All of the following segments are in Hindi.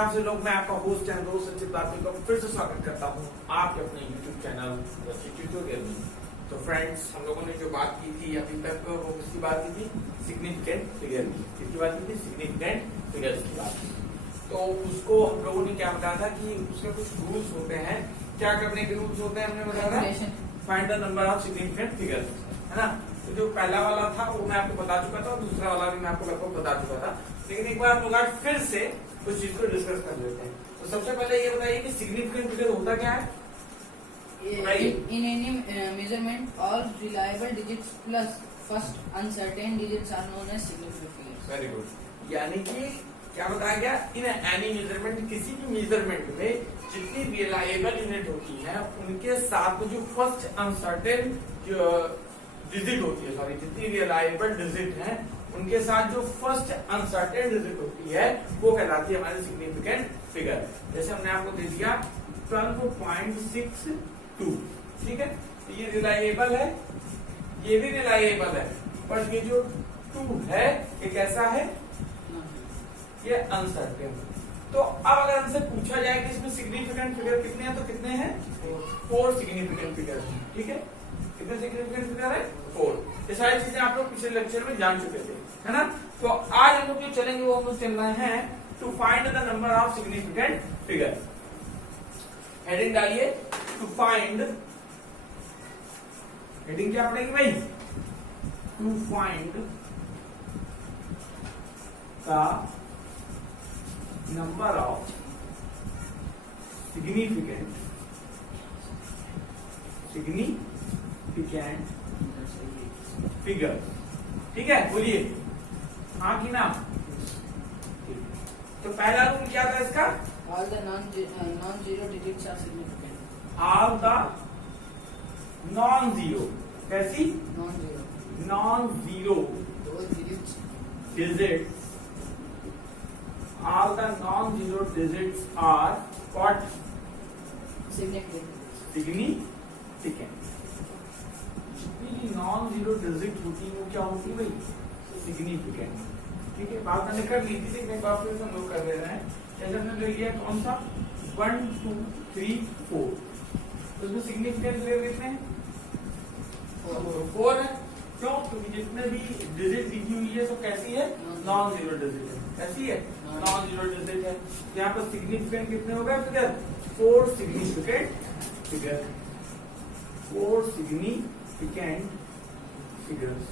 नमस्कार आप लोग, मैं आपका होस्ट एंड दोस्त संचित बाती को फिर से स्वागत करता हूँ आपके अपने YouTube चैनल ट्यूटोरियल में। तो फ्रेंड्स, हम लोगों ने जो बात की थी अभी तक वो किसकी बात की थी? सिग्निफिकेंट फिगर की। किसकी बात की थी? सिग्निफिकेंट फिगर्स की बात की। तो उसको हम लोगों ने क्या बताया था कि उसके कुछ रूल्स होते हैं। क्या करने के रूल्स होते हैं हमने बताया था? Find the number of significant figures, है ना। तो जो पहला वाला था वो मैं आपको बता चुका था और दूसरा वाला भी मैं आपको लगभग बता चुका था, लेकिन एक बार हम लोग आज फिर से उस चीज को डिस्कस कर लेते हैं। तो सबसे पहले ये बताइए कि सिग्निफिकेंट फिगर होता क्या है? In any measurement, all reliable digits plus first uncertain digits are known as significant figures. Very good. यानी कि क्या बताया गया? इन एनी मेजरमेंट, किसी भी मेजरमेंट में जितनी रिलायबल यूनिट होती है उनके साथ में जो फर्स्ट अनसर्टेन डिजिट होती है, सॉरी जितनी रिलायबल डिजिट है उनके साथ जो फर्स्ट अनसर्टेन डिजिट होती है वो कहलाती है हमारी सिग्निफिकेंट फिगर। जैसे हमने आपको दे दिया 12.62, ठीक है। तो ये रिलायबल है, ये भी रिलायबल है, पर ये जो 2 है ये कैसा है? ये अनसर्टेन। तो अब अगर हमसे पूछा जाए कि इसमें सिग्निफिकेंट फिगर कितने हैं, तो कितने हैं? 4 सिग्निफिकेंट फिगर, ठीक है। कितने सिग्निफिकेंट फिगर है? 4। ये सारी चीजें आप लोग पिछले लेक्चर में जान चुके थे, है ना। तो आज हम लोग जो चलेंगे वो हम लोग चल रहे हैं to find the number of significant figure. Heading डालिए, टू फाइंड। हेडिंग क्या पड़ेगी भाई? To find the number of significant figure, ठीक है। बोलिए हाँ कि ना? तो पहला रूल क्या था इसका? All the non-zero digits are significant. All the non zero, कैसी? Non-zero. Non zero Those digits digits, all the non-zero digits are what? significant. Significant. जितनी भी non-zero digit होती है वो क्या होती है भाई? Significant, ठीक है। बात मैंने कर ली थी लेकिन एक बार फिर से हम लोग कर दे रहे हैं। जैसे हमने ले लिया कौन सा? 1 2 3 4, तो उसमें सिग्निफिकेंट फिगर कितने हैं? 4 है। क्यों? क्योंकि जितने भी डिजिट लिखी हुई है तो कैसी है? नॉन जीरो डिजिट है। कैसी है? नॉन जीरो डिजिट है। यहाँ पर सिग्निफिकेंट कितने हो गए figure? 4 significant figure, 4 significant figures.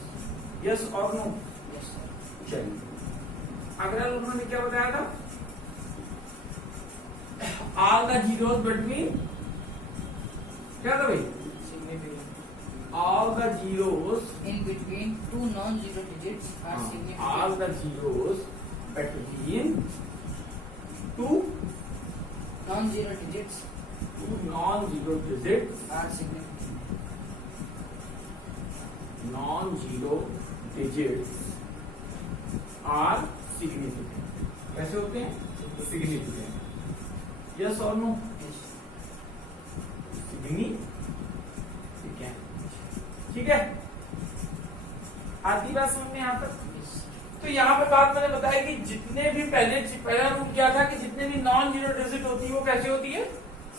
Yes और नो? Yes, sir. चलिए, अगला उन्होंने क्या बताया था? ऑल द जीरोस बिटवीन, क्या था भाई? Significant. All the zeros In between two non-zero digits are significant. all the zeros between two Non-zero digits non-zero digits, are significant. non-zero digits are significant. कैसे होते हैं? Significant. Yes or no? Yes. Significant. ठीक है, आती बात समझ में यहाँ तक? Yes. तो यहाँ पे बात मैंने बताया कि जितने भी पहला रूल क्या था कि जितने भी नॉन जीरो डिजिट होती है वो कैसे होती है?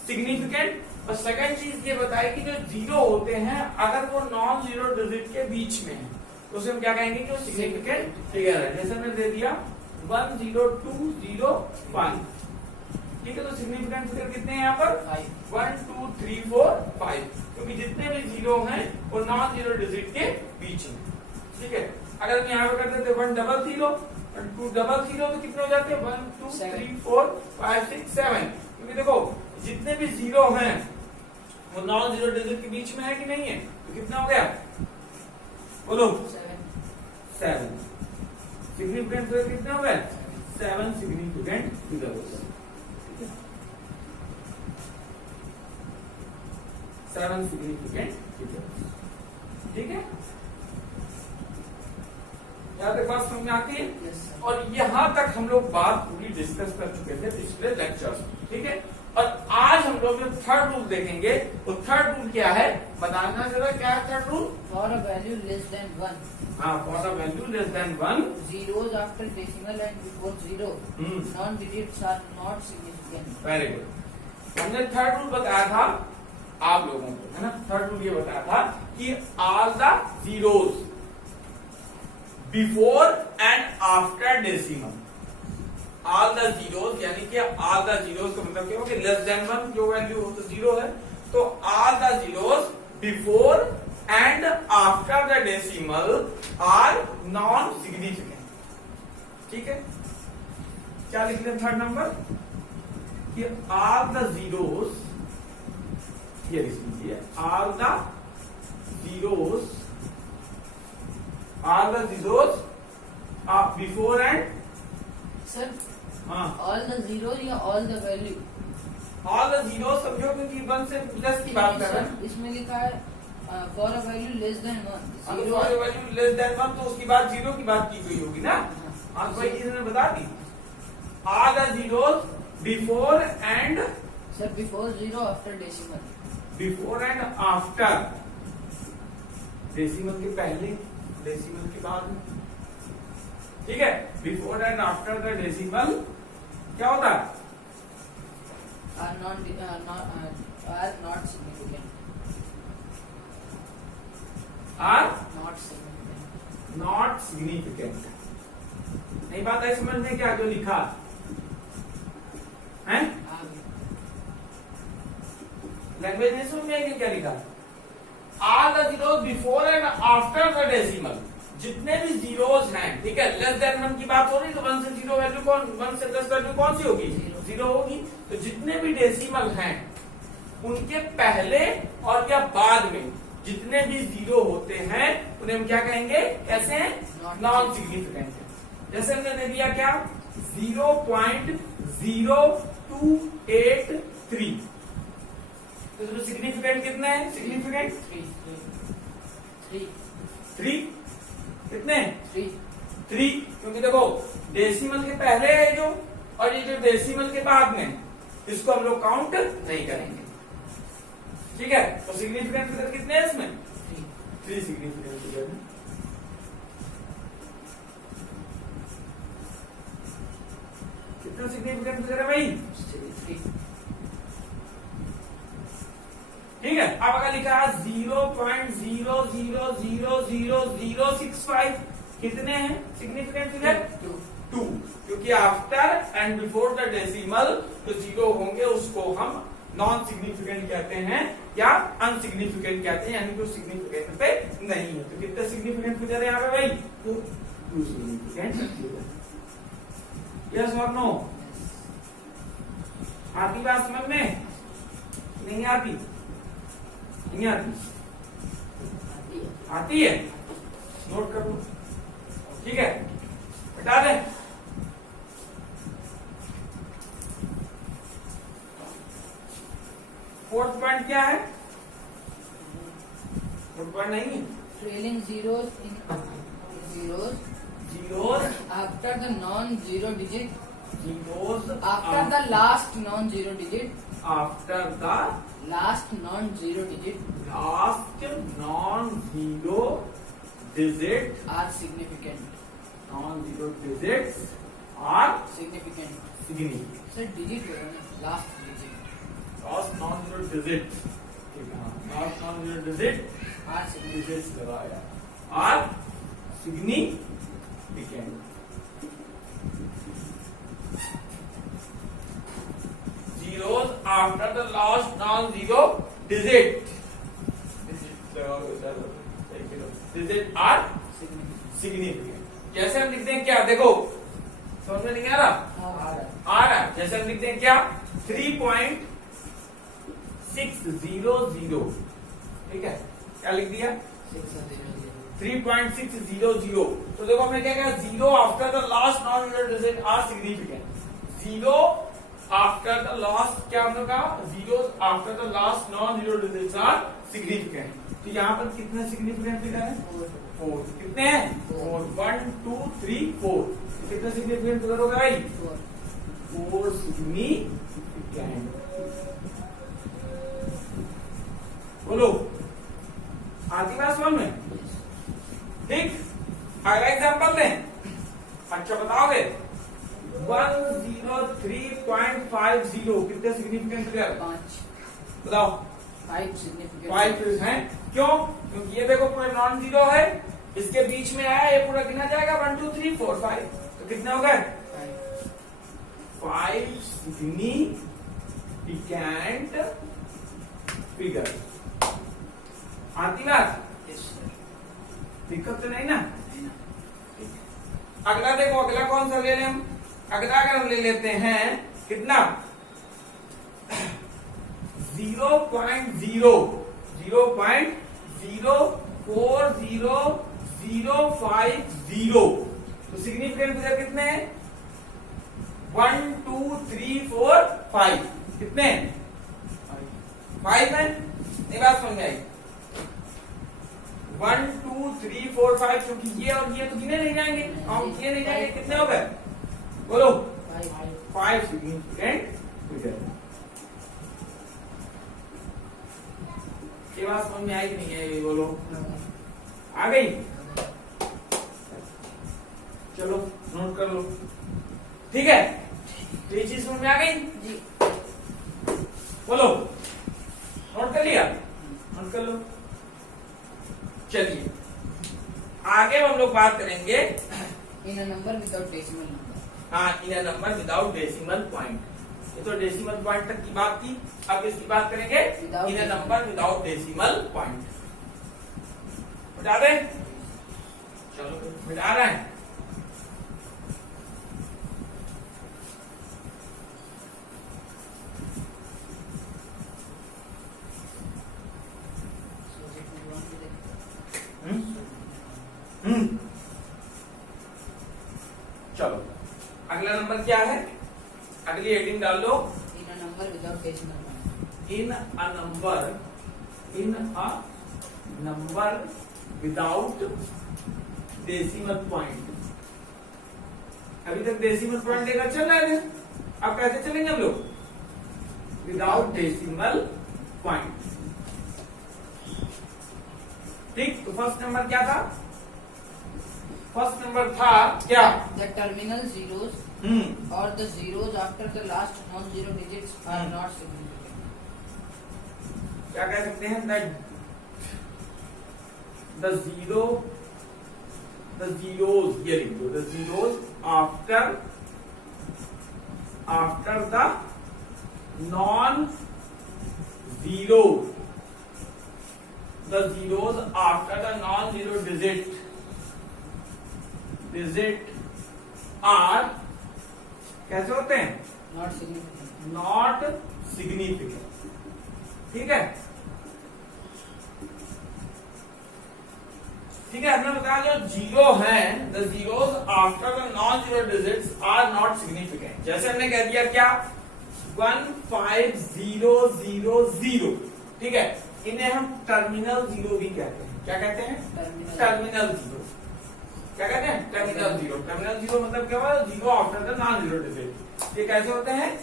सिग्निफिकेंट। और सेकंड चीज ये बताई कि जो जीरो होते हैं अगर वो नॉन जीरो डिजिट के बीच में है तो उसे हम क्या कहेंगे कि वो सिग्निफिकेंट फिगर है। जैसे मैंने दे दिया 1 0 2 0 1, ठीक है। तो सिग्निफिकेंट फिगर कितने हैं यहाँ पर? 1 2 3 4 5, क्योंकि जितने भी जीरो हैं वो नॉन जीरो डिजिट के बीच में, ठीक है। अगर हम यहाँ पे करते थे 1 डबल 0 और 2 डबल 0 तो कितने हो जाते हैं? 1 2 3 4 5 6 7, क्योंकि देखो जितने भी जीरो हैं वो नॉन जीरो डिजिट के बीच में है कि नहीं है? तो कितना हो गया? बोलो। 7 सिग्निफिकेंट फिगर कितने हो गए? 7 सिग्निफिकेंट फिगर हो गए, ठीक है। 7 सिग्निफिकेंट फिगर, ठीक है। यहाँ तक बात समझ में आती है? Yes, sir. और यहाँ तक हम लोग बात पूरी डिस्कस कर चुके थे पिछले लेक्चर्स में, ठीक है। और आज हम लोग जो थर्ड रूल देखेंगे वो थर्ड रूल क्या है, बताना जरा क्या है third rule. For a value less than 1, हाँ, for a value less than 1, zeros after decimal and before zero, non digits are not significant. Very good. हमने थर्ड रूल बताया था आप लोगों को, है ना। थर्ड रूल ये बताया था कि all the zeros before and after decimal, all the zeros यानी कि ऑल द जीरोस का मतलब क्या होगा, लेस देन 1 जो वैल्यू हो तो जीरो है, तो all the zeros before and after the decimal are non significant. ठीक है, क्या लिख लें थर्ड नंबर कि ऑल द जीरोस, ये लिख लीजिए all the zeros, all the zeros before and, sir हाँ, ऑल द जीरो या all the value? All the zero समझो क्योंकि 1 से 10 की बात कर रहे हैं। इसमें लिखा है for a value less than 1, अगर for a value less than 1 तो उसकी बात जीरो की बात की गई होगी ना। हाँ, तो वही चीज ने बता दी। All the zeros before and, sir before zero after decimal, before and after decimal के पहले, डेसिमल के बाद, ठीक है। Before and after the decimal क्या होता है, are not significant, are not significant. Not significant. नहीं बात है समझ में क्या जो लिखा है, लैंग्वेज नहीं समझ में आएगी क्या लिखा। All the zeros before and after the decimal, जितने भी जीरोस हैं, ठीक है, लेस देन 1 की बात हो रही तो 1 से 0 वैल्यू कौन, 1 से 10 वैल्यू कौन सी होगी, जीरो होगी। तो जितने भी डेसिमल हैं उनके पहले और या बाद में जितने भी जीरो होते हैं उन्हें हम क्या कहेंगे, कैसे हैं, नॉन सिग्निफिकेंट। जैसे हमने दे दिया क्या 0.0283, तो इसमें सिग्निफिकेंट कितने हैं, सिग्निफिकेंट 3 कितने, 3, क्योंकि देखो डेसिमल के पहले है जो, और ये जो डेसिमल के बाद में, इसको हम लोग काउंट नहीं करेंगे। ठीक है, तो सिग्निफिकेंट फिगर कितने हैं इसमें, 3 सिग्निफिकेंट फिगर है। कितना सिग्निफिकेंट फिगर है भाई, 3. ठीक है। अब अगर लिखा है 0.000065, कितने हैं सिग्निफिकेंट फिगर, 2, क्योंकि after and before the decimal जो जीरो होंगे उसको हम नॉन सिग्निफिकेंट कहते हैं या अनसिग्निफिकेंट कहते हैं, यानी कि सिग्निफिकेंट पे नहीं है। तो कितने सिग्निफिकेंट फिगर है यहाँ पे भाई, 2 सिग्निफिकेंट फिगर। यस और नो, आती बात समझ में, नहीं आती, नहीं आती, आती है, नोट कर लो, ठीक है, बता दें। फोर्थ पॉइंट क्या है, फोर्थ पॉइंट नहीं है, Trailing zeros in zeros zeros after the non-zero digit, zeros after the last non-zero digit, after the last non-zero digit last non zero digit, are significant. Non zero digits are Significant. Significant. Sir, digit होगा ना, last digit last non zero digit, ठीक है, last non zero digit are significant. Digits लगाया are significant. zeros after the last non-zero digit, digit are significant। जैसे हम लिखते हैं क्या, देखो समझ में नहीं आ रहा, आ रहा है। जैसे हम लिखते हैं क्या 3.600, ठीक है, क्या लिख दिया 3.600। तो देखो हमने क्या कहा, zero after the last non zero digit are significant. Zero after the last, क्या हमने कहा, zero after the last non zero digits are significant. तो यहाँ पर कितने सिग्निफिकेंट फिगर है, 4। कितने हैं, 4, 1 2 3 4। कितने सिग्निफिकेंट फिगर हो गए भाई, 4 सिग्निफिकेंट बोलो, आती बात समझ में? ठीक, अगला एग्जांपल लें। अच्छा बताओगे 103.50 कितने सिग्निफिकेंट फिगर? 5 बताओ। 5 सिग्निफिकेंट 5 है, क्यों? क्योंकि ये देखो पूरा नॉन जीरो है, इसके बीच में आया, ये पूरा गिना जाएगा 1 2 3 4 5, तो कितने हो गए? 5 सिग्निफिकेंट फिगर। आती बात? दिक्कत तो नहीं ना? अगला देखो, अगला कौन सा ले लें हम? अगला अगर हम ले लेते हैं कितना 0.04050 तो सिग्निफिकेंट फिगर कितने हैं? 1 2 3 4 5 कितने? 5 है। ये बात समझ में आई? 1 2 3 4 5 क्योंकि ये और ये तो गिने नहीं जाएंगे, हम ये नहीं जाएंगे, कितने हो गए? बोलो 5 सिग्निफिकेंट फिगर। ये बात समझ में आई कि नहीं आई? बोलो, आ गई? चलो नोट कर लो, ठीक है? तो ये चीज समझ में आ गई जी? बोलो, नोट कर लिया? नोट कर लो। चलिए आगे हम लोग बात करेंगे in a number without decimal number. हाँ, in a number without decimal point. ये तो डेसिमल पॉइंट तक की बात थी, अब इसकी बात करेंगे in a number without decimal point. मिटा दें? चलो मिटा रहे हैं। चलो अगला नंबर क्या है? अगली हेडिंग डाल लो, in a number without decimal point. In a number without decimal point. अभी तक डेसिमल पॉइंट लेकर चल रहे थे, अब कैसे चलेंगे हम लोग? Without decimal point. ठीक, तो फर्स्ट नंबर क्या था? फर्स्ट नंबर था क्या? द टर्मिनल जीरोस और the zeros after the last non zero digits are not significant. क्या कह सकते हैं? द जीरोस, ये लिख दो, the zeros after the non zero, the zeros after the non zero digit are कैसे होते हैं? Not significant. Not significant. ठीक है, ठीक है, हमने बताया जो जीरो है, the zeros after the non zero digits are not significant. जैसे हमने कह दिया क्या? 15000, ठीक है, इन्हें हम टर्मिनल जीरो भी कहते हैं। क्या कहते हैं? Terminal zero. क्या कहते हैं? Terminal zero. टर्मिनल जीरो मतलब क्या हुआ? Zero after the non zero digit. ये कैसे होते हैं?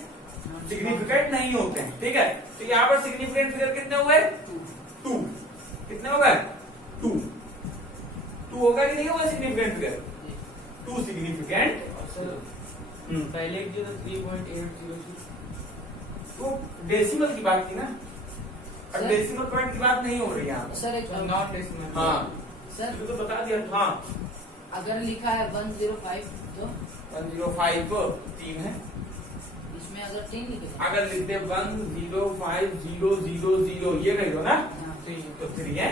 सिग्निफिकेंट नहीं होते हैं। ठीक है, तो यहाँ पर सिग्निफिकेंट फिगर कितने हुए? 2। कितने हो गए? 2 होगा कि नहीं होगा सिग्निफिकेंट फिगर? 2 सिग्निफिकेंट। पहले जो 3.802 तो डेसिमल की बात की ना, अब डेसिमल पॉइंट की बात नहीं हो रही है सर एक नॉट डेसिमल। हाँ सर तो बता दिया। हाँ, अगर लिखा है 105 तो 105 3 है। इसमें अगर 3 लिखे अगर लिखते 105000 ये नहीं दो ना, तो 3 है,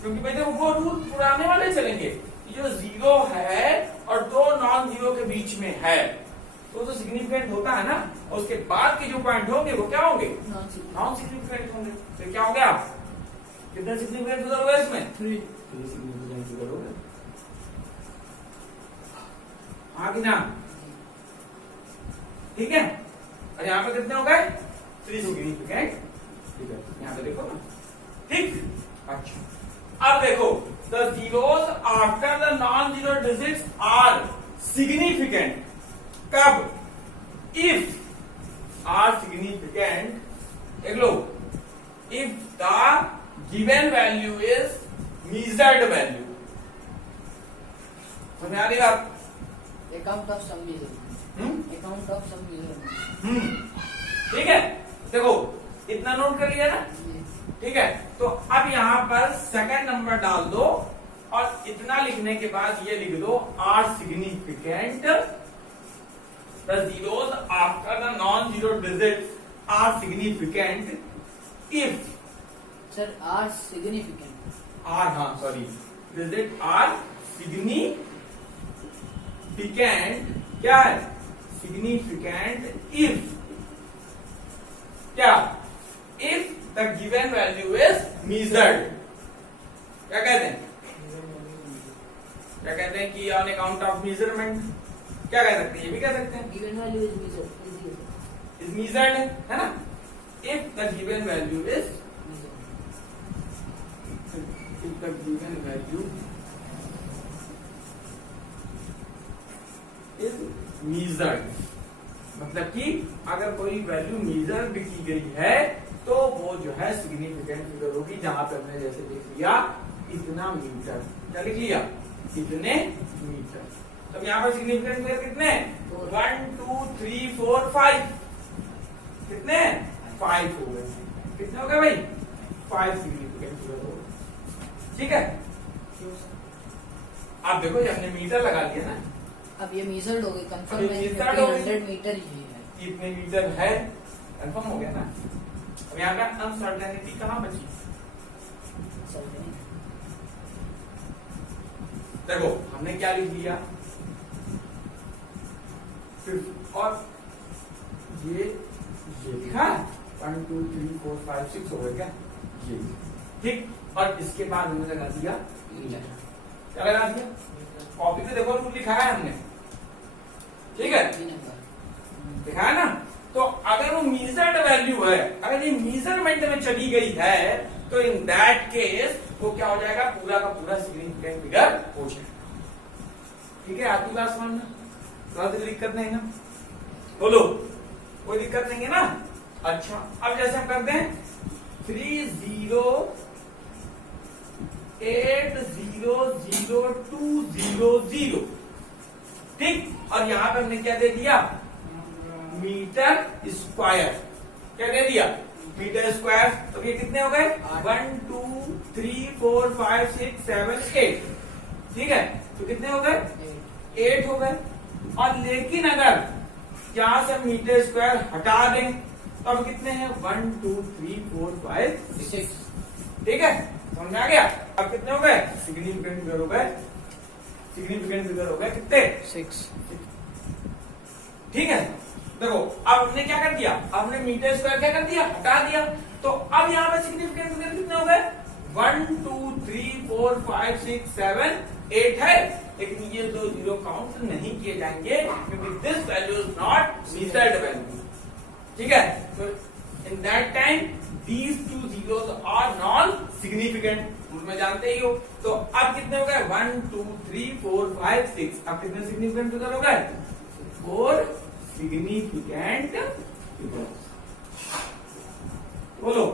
क्योंकि भाई वो रूल पुराने वाले चलेंगे। जो जीरो है और 2 नॉन जीरो के बीच में है तो सिग्निफिकेंट होता है ना, और उसके बाद के जो पॉइंट होंगे वो क्या होंगे? नॉन सिग्निफिकेंट होंगे। तो क्या हो गया? कितने सिग्निफिकेंट फिगर हुआ इसमें? 3 सिग्निफिकेंट फिगर हो गए। हाँ कि ना? ठीक है, और यहाँ पे कितने हो गए? 3 सिग्निफिकेंट फिगर। यहाँ पे देखो ना, ठीक। अच्छा, अब देखो, the zeros after the non zero digits are significant कब? इफ आर सिग्निफिकेंट, देख लो, if the given value is measured value. समझ आ रही बात? Account of some measurement, account of some measurement. ठीक है, देखो इतना नोट कर लिया ना, ठीक है। तो अब यहां पर सेकंड नंबर डाल दो और इतना लिखने के बाद ये लिख दो are significant the zeros after the non zero digit are significant if, sir are significant, are, हाँ सॉरी, डिजिट आर सिग्निफिकेंट, क्या है? सिग्निफिकेंट इफ, क्या? If the given value is measured. क्या कहते हैं? क्या कहते हैं कि ऑन अकाउंट ऑफ मेजरमेंट, क्या कह सकते हैं? ये भी कह सकते हैं given value is measured, is measured, है ना? If the given value is, if the given value is measured, मतलब कि अगर कोई वैल्यू मेजर भी की गई है तो वो जो है सिग्निफिकेंट फिगर होगी। जहां पे हमने जैसे लिख लिया इतना मीटर, क्या लिख लिया? इतने मीटर। तब यहाँ पर सिग्निफिकेंट फिगर कितने? 1 2 3 4 5, कितने? 5 हो गए। कितने हो गए भाई? 5 सिग्निफिकेंट फिगर हो गए। ठीक है, आप देखो ये हमने मीटर लगा लिया ना, अब ये मेजर्ड हो गई, कंफर्म अब ये है measured हो गई। 100 मीटर ही है। इतने मीटर है, कंफर्म हो गया ना। अब यहाँ का अनसर्टेनिटी कहाँ बची? देखो हमने क्या लिख लिया, फिर और ये लिखा 1 2 3 4 5 6 हो गया क्या? ये ठीक। और इसके बाद हमने लगा दिया मीटर। क्या लगा दिया? कॉपी पे देखो रूल लिखा है हमने, ठीक है, लिखा है ना। तो अगर वो मेजर्ड वैल्यू है, अगर ये मेजरमेंट में चली गई है, तो इन दैट केस वो क्या हो जाएगा? पूरा का पूरा सिग्निफिकेंट फिगर हो जाएगा। ठीक है, आपकी बात समझ में? थोड़ा सा दिक्कत नहीं ना? बोलो, कोई दिक्कत नहीं है ना? अच्छा, अब जैसे हम करते हैं 3 0 8 0 0 2 0 0, ठीक। और यहां पर हमने क्या दे दिया? Meter square. क्या दे दिया? Meter square. तो ये कितने हो गए? 1 2 3 4 5 6 7 8, ठीक है। तो कितने हो गए? 8 हो गए। और लेकिन अगर यहां से मीटर स्क्वायर हटा दें तो अब कितने हैं? 1 2 3 4 5 6, ठीक है, समझ में आ गया? अब कितने हो गए? सिग्निफिकेंट फिगर हो गए, सिग्निफिकेंट फिगर हो गए कितने? 6, ठीक है। देखो अब हमने क्या कर दिया? अब हमने मीटर स्क्वायर क्या कर दिया? हटा दिया। तो अब यहाँ पे सिग्निफिकेंट फिगर कितने हो गए? 1 2 3 4 5 6 7 8 है, लेकिन ये दो जीरो काउंट नहीं किए जाएंगे क्योंकि this value is not measured value, ठीक है। तो in that time these two zeros are non significant, में जानते ही हो। तो अब कितने हो गए? 1 2 3 4 5 6। अब कितने सिग्निफिकेंट फिगर हो गए? 4 सिग्निफिकेंट फिगर। बोलो,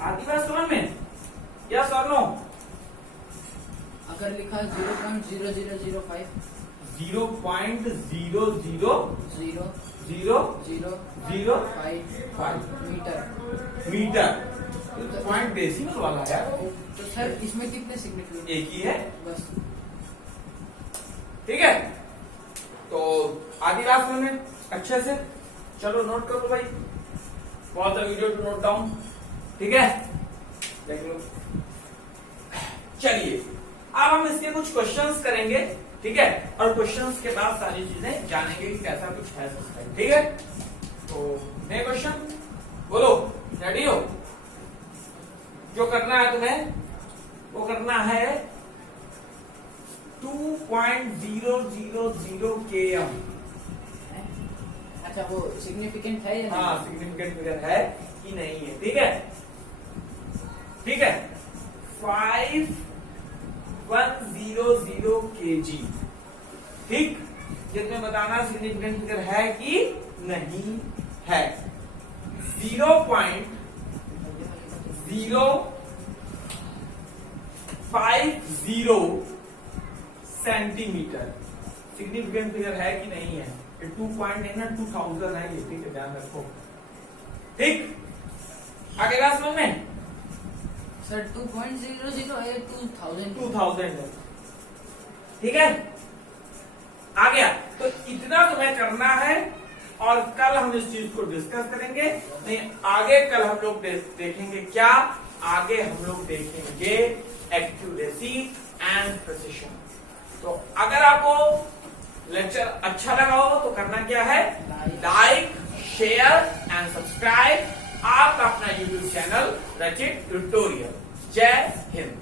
आती बात समझ में? यस और नो? अगर लिखा 0.0005, 0.00005 मीटर, पॉइंट डेसिमल वाला है। तो सर इसमें कितने सिग्निफिकेंट? एक ही है, बस, ठीक है। तो आधी बात समझ में अच्छे से? चलो नोट करो भाई, बहुत सा वीडियो टू नोट डाउन, ठीक है, देख लो। चलिए अब हम इसके कुछ क्वेश्चंस करेंगे, ठीक है, और क्वेश्चंस के बाद सारी चीजें जानेंगे कि कैसा कुछ है सिस्टम, ठीक है। तो नए क्वेश्चन बोलो, रेडी हो? जो करना है तुम्हें वो करना है 2.000 km। अच्छा, वो सिग्निफिकेंट है या हाँ, सिग्निफिकेंट फिगर है कि नहीं है, ठीक है, ठीक है। 5100 kg, ठीक। जिसमें बताना सिग्निफिकेंट फिगर है कि नहीं है 0.050 सेंटीमीटर। सिग्निफिकेंट फिगर है कि नहीं है? ये 2 पॉइंट है ना, 2000 है ये, ठीक है, ध्यान रखो। ठीक, आगे बात समझ में? सर 2.008 2000 2000 है, ठीक है, आ गया। तो इतना तुम्हें करना है और कल हम इस चीज को डिस्कस करेंगे। नहीं, आगे कल हम लोग देखेंगे क्या? आगे हम लोग देखेंगे एक्यूरेसी एंड प्रिसिशन। तो अगर आपको लेक्चर अच्छा लगा हो तो करना क्या है? लाइक, शेयर एंड सब्सक्राइब आपका अपना यूट्यूब चैनल रचित ट्यूटोरियल। जय हिंद।